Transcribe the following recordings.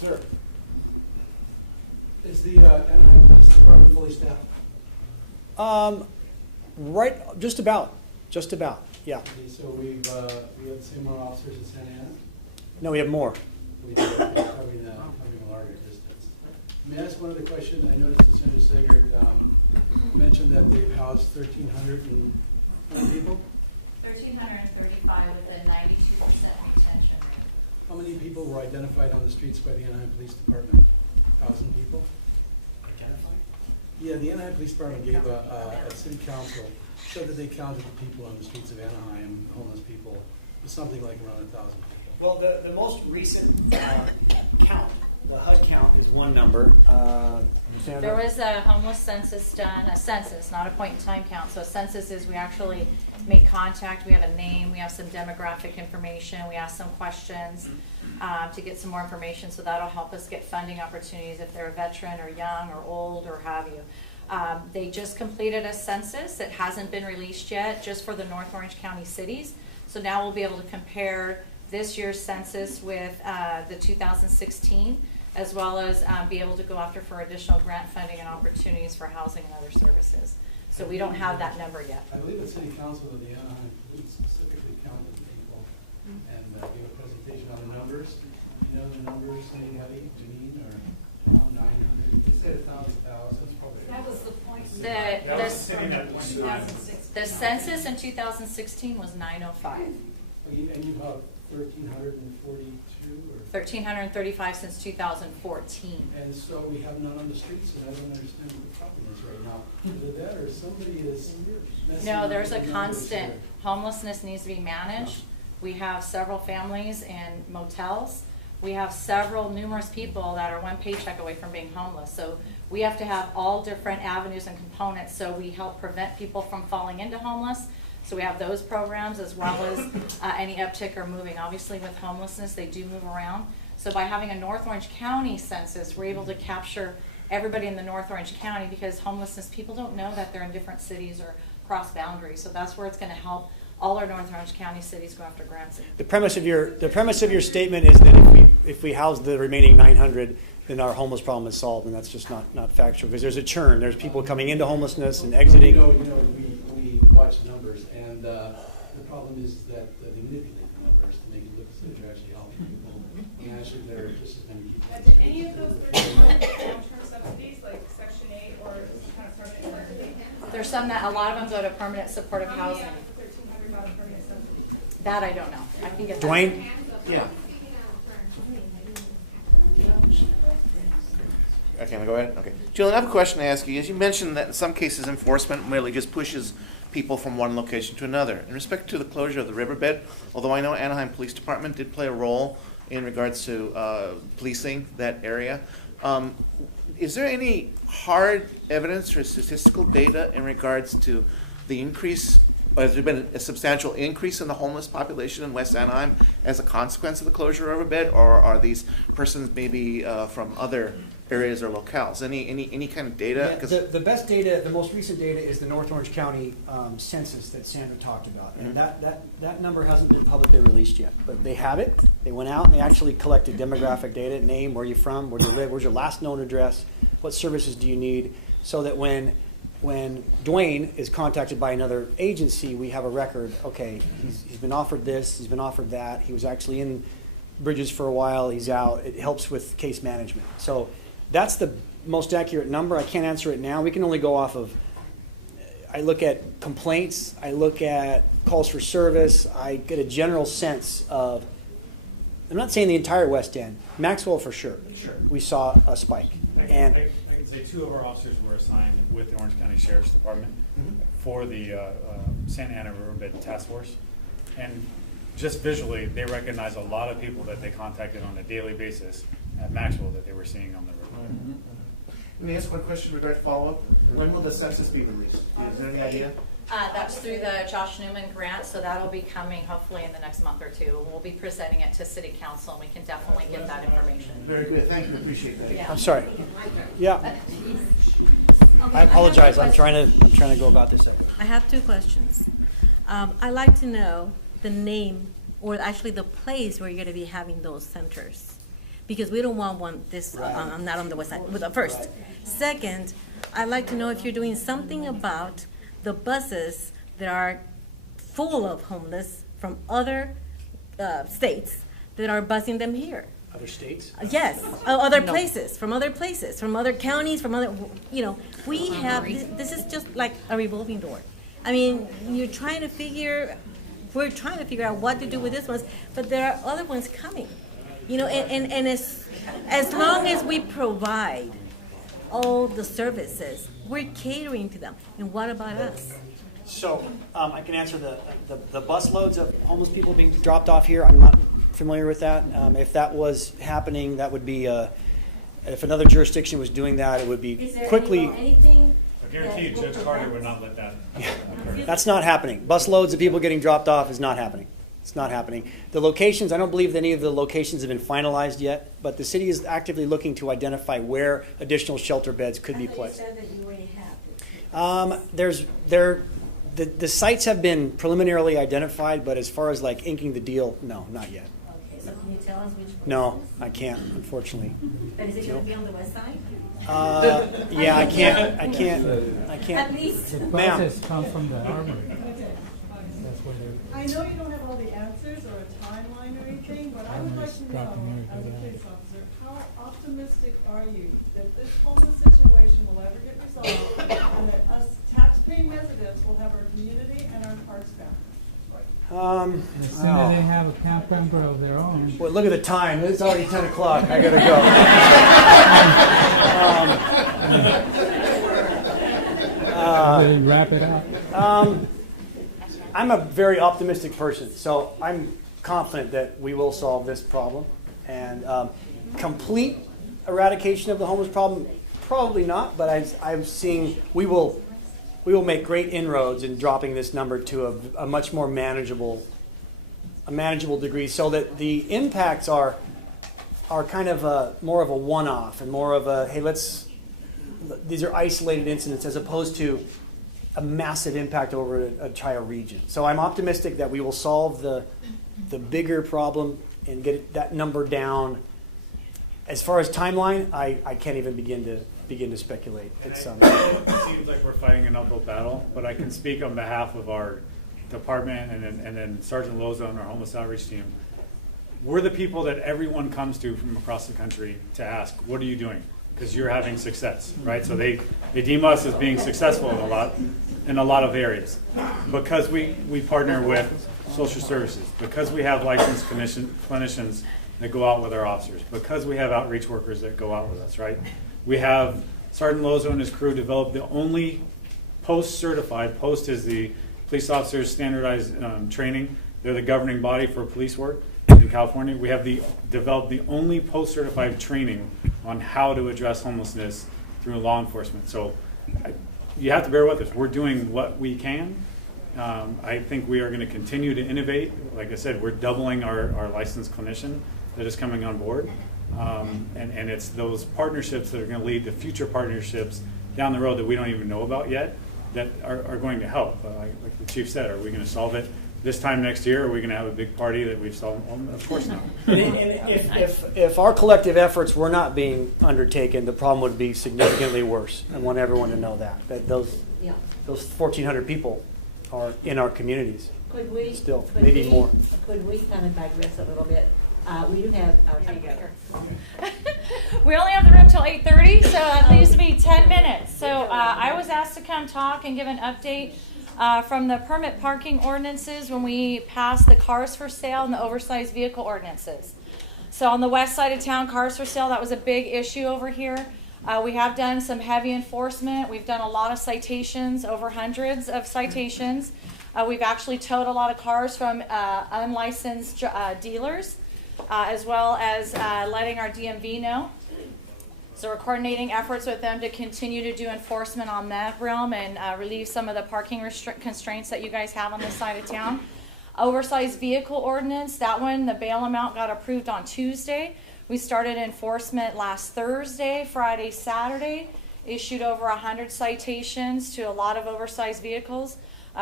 Sir, is the Anaheim Police Department fully staffed? Right, just about, yeah. Okay, so we have the same amount of officers in Santa Ana? No, we have more. We do, covering a larger distance. May I ask one other question? I noticed that Senator Sager mentioned that they've housed 1,300 and how many people? 1,335 with a 92% retention rate. How many people were identified on the streets by the Anaheim Police Department? 1,000 people? Identified? Yeah, the Anaheim Police Department gave a city council, said that they counted the people on the streets of Anaheim, homeless people, it was something like around 1,000 people. Well, the most recent count, the HUD count is one number. There was a homeless census done, a census, not a point in time count. So a census is we actually make contact, we have a name, we have some demographic information, we ask some questions to get some more information, so that'll help us get funding opportunities if they're a veteran or young or old or have you. They just completed a census. It hasn't been released yet, just for the North Orange County cities. So now we'll be able to compare this year's census with the 2016, as well as be able to go after for additional grant funding and opportunities for housing and other services. So we don't have that number yet. I believe the city council of the Anaheim Police specifically counted the people and gave a presentation on the numbers. You know the numbers, anybody, Janine, or 900? You said 1,000. That's probably. That was the point. The The census in 2016 was 905. And you have 1,342 or? 1,335 since 2014. And so we have none on the streets, and I don't understand what the problem is right now. Either that or somebody is messing No, up there's the a numbers constant, here. homelessness needs to be managed. We have several families in motels. We have numerous people that are one paycheck away from being homeless. So we have to have all different avenues and components, so we help prevent people from falling into homeless. So we have those programs, as well as any uptick or moving. Obviously with homelessness, they do move around. So by having a North Orange County census, we're able to capture everybody in the North Orange County, because homelessness, people don't know that they're in different cities or cross boundaries. So that's where it's going to help all our North Orange County cities go after grants. The premise of your statement is that if we house the remaining 900, then our homeless problem is solved, and that's just not factual, because there's a churn. There's people coming into homelessness and exiting. We watch the numbers, and the problem is that they manipulate the numbers to make it look as if they're actually helping people. And actually, they're just as many people. Did any of those long-term subsidies, like Section 8 or kind of permanent subsidy? There's some that, a lot of them go to permanent supportive How many housing. out of the 1,300 got a permanent subsidy? That I don't know. I can get that. Dwayne? Yeah. Okay, can I go ahead? Okay. Julian, I have a question to ask you. As you mentioned that in some cases enforcement merely just pushes people from one location to another. In respect to the closure of the riverbed, although I know Anaheim Police Department did play a role in regards to policing that area, is there any hard evidence or statistical data in regards to the increase? Has there been a substantial increase in the homeless population in West Anaheim as a consequence of the closure of riverbed, or are these persons maybe from other areas or locales? Any kind of data? Yeah, the best data, the most recent data, is the North Orange County census that Sandra talked about. And that number hasn't been publicly released yet, but they have it. They went out and they actually collected demographic data: name, where you're from, where you live, where's your last known address, what services do you need, so that when Dwayne is contacted by another agency, we have a record. Okay, he's been offered this, he's been offered that, he was actually in Bridges for a while, he's out. It helps with case management. So that's the most accurate number. I can't answer it now. We can only go off of, I look at complaints, I look at calls for service, I get a general sense of, I'm not saying the entire West End, Maxwell for sure. Sure. We saw a spike. I can say 2 of our officers were assigned with the Orange County Sheriff's Department for the Santa Ana Riverbed Task Force. And just visually, they recognize a lot of people that they contacted on a daily basis at Maxwell that they were seeing on the river. Let me ask one question regarding follow-up. When will the census be released? Is there any idea? That's through the Josh Newman grant, so that'll be coming hopefully in the next month or two. We'll be presenting it to City Council, and we can definitely get that information. Very good. Thank you. Appreciate that. Yeah. I'm sorry. Yeah. I apologize. I'm trying to go about this. I have 2 questions. I'd like to know the name, or actually the place where you're going to be having those centers. because we don't want not on the west side. First. Right. Second, I'd like to know if you're doing something about the buses that are full of homeless from other states that are busing them here. Other states? Yes, other places, from other counties, from other, we have, this is just like a revolving door. I mean, we're trying to figure out what to do with this ones, but there are other ones coming. And as long as we provide all the services, we're catering to them. And what about us? So I can answer the bus loads of homeless people being dropped off here. I'm not familiar with that. If that was happening, that would be, if another jurisdiction was doing that, it would be quickly. Anything I guarantee you, Judge Carter would not let that occur. That's not happening. Bus loads of people getting dropped off is not happening. It's not happening. The locations, I don't believe any of the locations have been finalized yet, but the city is actively looking to identify where additional shelter beds could be placed. You said that you already have. The sites have been preliminarily identified, but as far as like inking the deal, no, not yet. Okay, so can you tell us which one? No, I can't, unfortunately. And is it going to be on the west side? Yeah, I can't. At least. The Ma'am. buses come from the armory. That's where they're. I know you don't have all the answers or a timeline or anything, but I would like to know, as a police officer, how optimistic are you that this homeless situation will ever get resolved and that us tax-paying residents will have our community and our parks back? The sooner they have a campground of their own. Well, look at the time. It's already 10 o'clock. I gotta go. Really wrap it up. I'm a very optimistic person, so I'm confident that we will solve this problem. And complete eradication of the homeless problem, probably not. But I'm seeing we will make great inroads in dropping this number to a much more manageable degree, so that the impacts are kind of more of a one-off and more of a, hey, these are isolated incidents as opposed to a massive impact over an entire region. So I'm optimistic that we will solve the bigger problem and get that number down. As far as timeline, I can't even begin to speculate. It's It seems like we're fighting an uphill battle, but I can speak on behalf of our department and then Sergeant Loza and our homeless outreach team. We're the people that everyone comes to from across the country to ask, what are you doing? Because you're having success, right? So they deem us as being successful in a lot of areas. Because we partner with social services, because we have licensed clinicians that go out with our officers, because we have outreach workers that go out with us, right? We have Sergeant Lozo and his crew developed the only post-certified, post is the police officers standardized training. They're the governing body for police work in California. We have developed the only post-certified training on how to address homelessness through law enforcement. So you have to bear with us. We're doing what we can. I think we are going to continue to innovate. Like I said, we're doubling our licensed clinician that is coming on board. And it's those partnerships that are going to lead to future partnerships down the road that we don't even know about yet that are going to help. Like the chief said, are we going to solve it this time next year? Are we going to have a big party that we've solved? Well, of course not. And if our collective efforts were not being undertaken, the problem would be significantly worse. I want everyone to know that those 1,400 people are in our communities. Could we still, maybe more. Could we kind of digress a little bit? We do have our We only have the room till 8:30, so it leaves me 10 minutes. So I was asked to come talk and give an update from the permit parking ordinances when we passed the cars for sale and the oversized vehicle ordinances. So on the west side of town, cars for sale, that was a big issue over here. We have done some heavy enforcement. We've done a lot of citations, over hundreds of citations. We've actually towed a lot of cars from unlicensed dealers, as well as letting our DMV know. So we're coordinating efforts with them to continue to do enforcement on that realm and relieve some of the parking constraints that you guys have on this side of town. Oversized vehicle ordinance, that one, the bail amount got approved on Tuesday. We started enforcement last Thursday, Friday, Saturday, issued over 100 citations to a lot of oversized vehicles.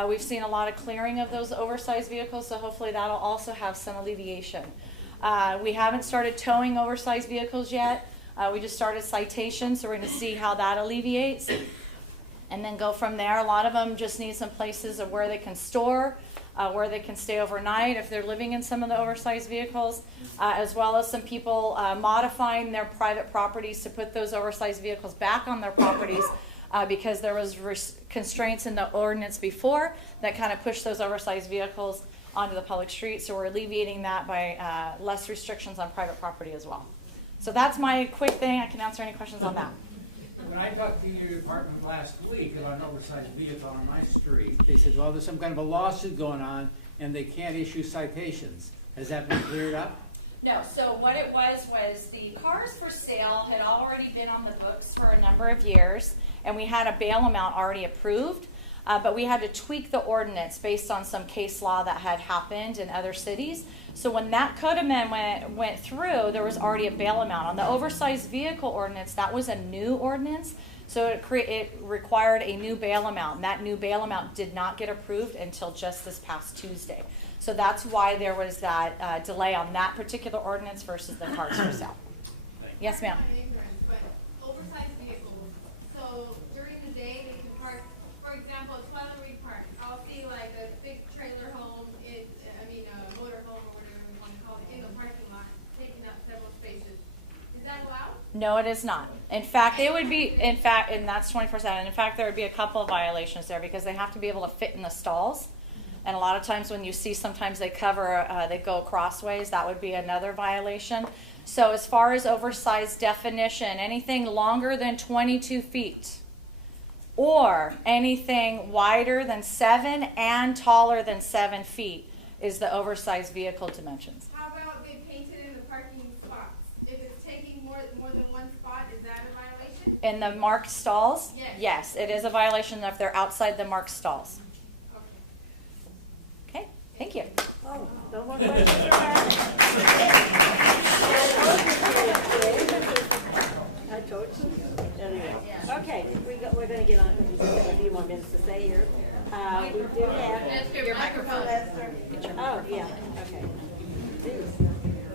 We've seen a lot of clearing of those oversized vehicles, so hopefully that'll also have some alleviation. We haven't started towing oversized vehicles yet. We just started citations, so we're going to see how that alleviates. And then go from there. A lot of them just need some places of where they can store, where they can stay overnight if they're living in some of the oversized vehicles, as well as some people modifying their private properties to put those oversized vehicles back on their properties because there was constraints in the ordinance before that kind of pushed those oversized vehicles onto the public street. So we're alleviating that by less restrictions on private property as well. So that's my quick thing. I can answer any questions on that. When I talked to your department last week about an oversized vehicle on my street, they said, well, there's some kind of a lawsuit going on and they can't issue citations. Has that been cleared up? No, so what it was the cars for sale had already been on the books for a number of years, and we had a bail amount already approved, but we had to tweak the ordinance based on some case law that had happened in other cities. So when that code amendment went through, there was already a bail amount. On the oversized vehicle ordinance, that was a new ordinance, so it required a new bail amount, and that new bail amount did not get approved until just this past Tuesday. So that's why there was that delay on that particular ordinance versus the cars for sale. Yes, ma'am. But oversized vehicles, so during the day they can park, for example, Twilight Reed Park, I'll see like a big trailer home, a motor home or whatever we want to call it, in the parking lot, taking up several spaces. Is that allowed? No, it is not. In fact, it would be, and that's 24/7. In fact, there would be a couple of violations there because they have to be able to fit in the stalls. And a lot of times when you see, sometimes they they go crossways, that would be another violation. So as far as oversized definition, anything longer than 22 feet or anything wider than 7 and taller than 7 feet is the oversized vehicle dimensions. How about they paint it in the parking spots? If it's taking more than one spot, is that a violation? In the marked stalls? Yes. Yes, it is a violation if they're outside the marked stalls. Okay, thank you. Oh, no more questions for her? I told you. Anyway, okay, we're going to get on because we still have a few more minutes to stay here. We do have Your microphone. Oh, yeah, okay.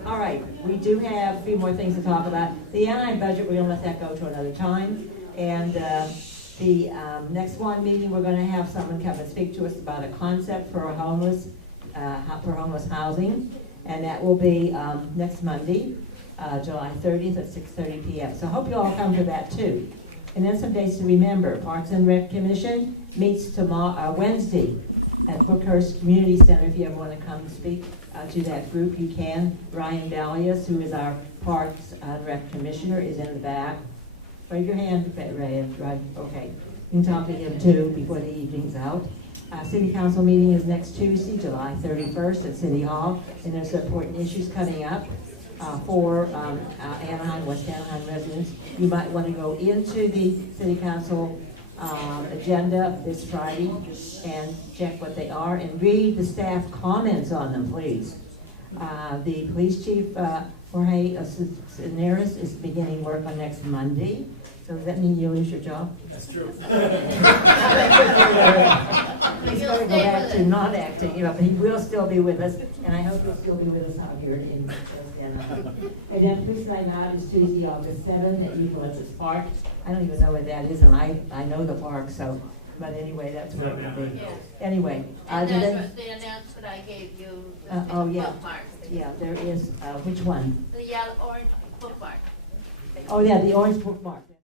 All right, we do have a few more things to talk about. The Anaheim budget, we're going to let that go to another time. And the next one meeting, we're going to have someone come and speak to us about a concept for a homeless housing. And that will be next Monday, July 30th at 6:30 p.m. So I hope you all come to that too. And then some dates to remember. Parks and Rec Commission meets tomorrow, Wednesday at Brookhurst Community Center. If you ever want to come speak to that group, you can. Ryan Valius, who is our Parks and Rec Commissioner, is in the back. Raise your hand, Ray. Right? Okay. You can talk to him too before the evening's out. City Council meeting is next Tuesday, July 31st at City Hall. And there's important issues coming up for Anaheim, West Anaheim residents. You might want to go into the City Council agenda this Friday and check what they are and read the staff comments on them, please. The police chief, Jorge Cineris, is beginning work on next Monday. So does that mean you lose your job? That's true. He's going to go back to not acting, but he will still be with us, and I hope he'll still be with us out here in and then Police Night Out is Tuesday, August 7th at Eucalyptus Park. I don't even know where that is, and I know the park, so, but anyway, that's where it will be. Yeah. Anyway. And that's what the announcement I gave you, the Oh, yeah. bookmarks. Yeah, there is, which one? The yellow, orange bookmark. Oh, yeah, the orange bookmark.